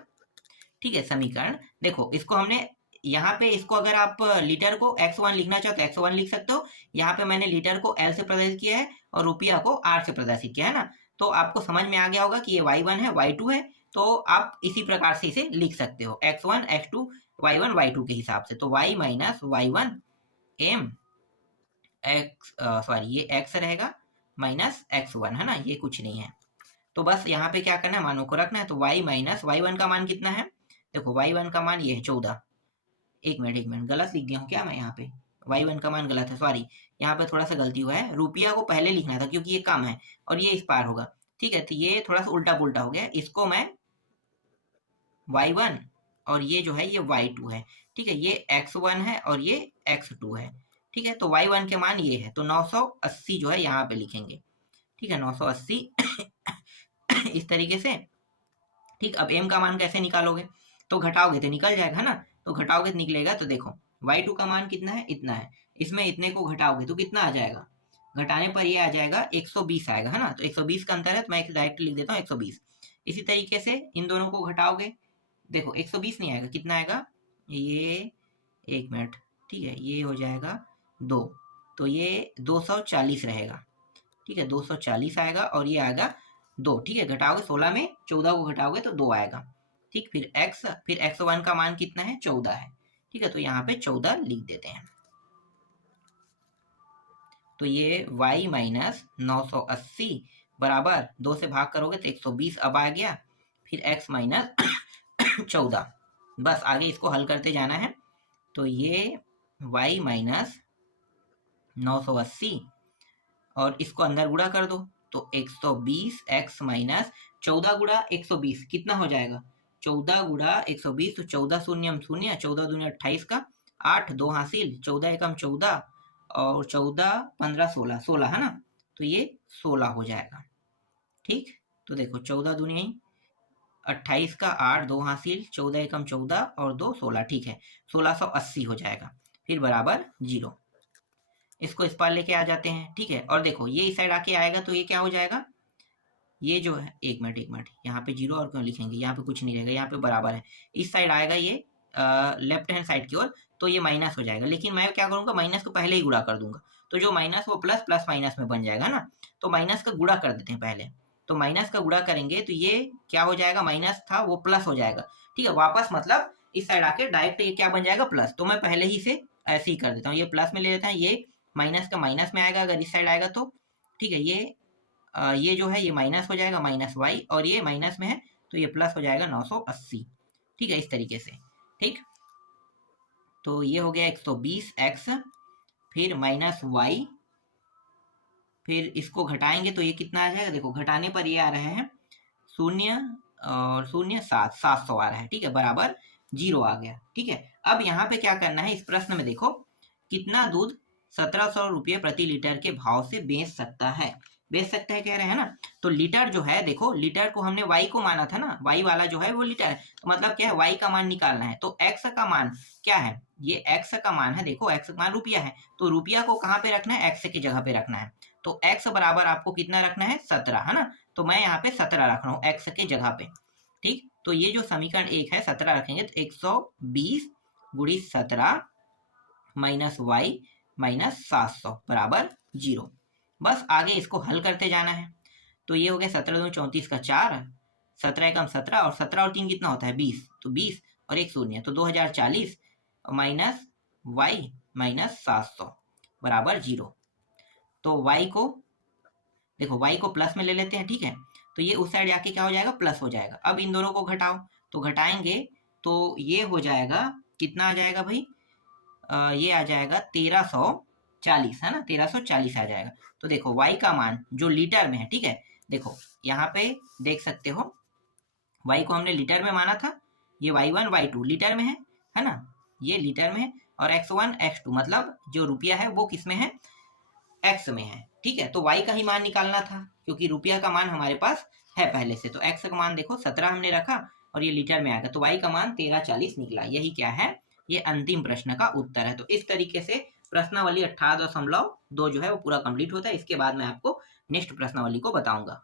ठीक है, समीकरण देखो इसको हमने यहाँ पे, इसको अगर आप लीटर को x1 लिखना चाहो तो x1 लिख सकते हो, यहाँ पे मैंने लीटर को L से प्रदर्शित किया है और रुपया को R से प्रदर्शित किया है ना, तो आपको समझ में आ गया होगा कि ये Y1 है Y2 है, तो आप इसी प्रकार से इसे लिख सकते हो x1 x2 y1 y2 के हिसाब से, तो y minus y1 m x sorry ये x रहेगा माइनस x1 है ना, ये कुछ नहीं है, तो बस यहाँ पे क्या करना है मानों को रखना है, तो y माइनस y1 का मान कितना है, देखो y1 का मान ये है 14, एक मिनट गलत लिख दिया हूँ क्या मैं, यहाँ पे y1 का मान गलत है, सॉरी यहाँ पे थोड़ा सा गलती हुआ है, रुपया को पहले लिखना था क्योंकि ये कम है और ये इस पार होगा, ठीक है, तो ये थोड़ा सा उल्टा पुल्टा हो गया, इसको मैं y1 और ये जो है ये y2 है, ठीक है, ये x1 है और ये x2 है। ठीक है, तो y1 के मान ये है, तो 980 जो है यहाँ पे लिखेंगे। ठीक है, 980 इस तरीके से। ठीक, अब m का मान कैसे निकालोगे, तो घटाओगे तो निकल जाएगा ना, तो घटाओगे तो निकलेगा। तो देखो y2 का मान कितना है, इतना है, इसमें इतने को घटाओगे तो कितना आ जाएगा, घटाने पर ये आ जाएगा 120 आएगा, है ना। तो 120 का अंतर है, तो मैं डायरेक्ट लिख देता हूँ 120। इसी तरीके से इन दोनों को घटाओगे, देखो 120 नहीं आएगा, कितना आएगा, ये 1 मिनट, ठीक है, ये हो जाएगा 2, तो ये 240 रहेगा। ठीक है, 240 आएगा और ये आएगा 2। ठीक है, घटाओगे 16 में 14 को घटाओगे तो 2 आएगा। ठीक, फिर x1 का मान कितना है, 14 है। ठीक है, तो यहाँ पे 14 लिख देते हैं। तो ये y माइनस 980 बराबर 2 से भाग करोगे तो 120 अब आ गया, फिर x माइनस 14। बस आगे इसको हल करते जाना है। तो ये y माइनस 980 और इसको अंदर गुणा कर दो, तो 120 x माइनस 14 गुणा 120 कितना हो जाएगा, 14 गुणा 120, तो 14 शून्य शून्य, 14 दूनी 28 का 8, 2 हासिल, 14 एकम 14 और 14 15 16, 16 है ना, तो ये 16 हो जाएगा। ठीक, तो देखो 14 दूनी 28 का 8, 2 हासिल, 14 एकम 14 और 2 16, ठीक है, 1680 हो जाएगा। फिर बराबर 0, इसको इस पार लेके आ जाते हैं। ठीक है, और देखो ये इस साइड आके आएगा तो ये क्या हो जाएगा, ये जो है, एक मिनट, यहाँ पे 0 और क्यों लिखेंगे, यहाँ पे कुछ नहीं रहेगा, यहाँ पे बराबर है। इस साइड आएगा ये लेफ्ट हैंड साइड की ओर, तो ये माइनस हो जाएगा, लेकिन मैं क्या करूंगा, माइनस को पहले ही गुणा कर दूंगा, तो जो माइनस वो प्लस, प्लस माइनस में बन जाएगा ना। तो माइनस का गुणा कर देते हैं पहले, तो माइनस का गुणा करेंगे तो ये क्या हो जाएगा, माइनस था वो प्लस हो जाएगा। ठीक है, वापस मतलब इस साइड आके डायरेक्ट ये क्या बन जाएगा, प्लस। तो मैं पहले ही से ऐसे ही कर देता हूँ, ये प्लस में ले लेते हैं, ये माइनस का माइनस में आएगा अगर इस साइड आएगा तो। ठीक है, ये जो है ये माइनस हो जाएगा, माइनस y, और ये माइनस में है तो ये प्लस हो जाएगा 980। ठीक है, इस तरीके से। ठीक, तो ये हो गया 120x, फिर माइनस y, फिर इसको घटाएंगे तो ये कितना आ जाएगा, देखो घटाने पर ये आ रहे हैं 0 और 0 7, 700 आ रहा है। ठीक है, बराबर 0 आ गया। ठीक है, अब यहाँ पे क्या करना है, इस प्रश्न में देखो कितना दूध 1700 रुपये प्रति लीटर के भाव से बेच सकता है, बेच सकता है कह रहे हैं ना। तो लीटर जो है, देखो लीटर को हमने y को माना था ना, y वाला जो है वो लीटर है, तो मतलब क्या है, y का मान निकालना है। तो x का मान क्या है, ये x का मान है, देखो x का मान रुपया है, तो रुपया को कहाँ पे रखना है, x की जगह पे रखना है। तो x बराबर आपको कितना रखना है, 17, है ना। तो मैं यहाँ पे 17 रख रहा हूँ x के जगह पे। ठीक, तो ये जो समीकरण 1 है, 17 रखेंगे तो 120 गुणी 17 माइनस y माइनस 700 बराबर 0। बस आगे इसको हल करते जाना है। तो ये हो गया 17 दूनी 34 का 4, 17 एकम 17 और 17 और 3 कितना होता है 20, तो 20 और 1 शून्य, तो 2040 माइनस y माइनस 700 बराबर 0। तो y को देखो, y को प्लस में ले लेते हैं। ठीक है, तो ये उस साइड जाके क्या हो जाएगा, प्लस हो जाएगा। अब इन दोनों को घटाओ, तो घटाएंगे तो ये हो जाएगा, कितना आ जाएगा भाई, ये आ जाएगा 1340, है ना, 1340 आ जाएगा। तो देखो y का मान जो लीटर में है, ठीक है, देखो यहाँ पे देख सकते हो y को हमने लीटर में माना था, ये y1 y2 लीटर में है ना, ये लीटर में है, और x1 x2 मतलब जो रुपया है वो किस में है, x में है। ठीक है, तो y का ही मान निकालना था क्योंकि रुपया का मान हमारे पास है पहले से। तो x का मान देखो 17 हमने रखा और ये लीटर में आएगा, तो y का मान 1340 निकला। यही क्या है, ये अंतिम प्रश्न का उत्तर है। तो इस तरीके से प्रश्नावली 18.2 जो है वो पूरा कंप्लीट होता है। इसके बाद मैं आपको नेक्स्ट प्रश्नावली को बताऊंगा।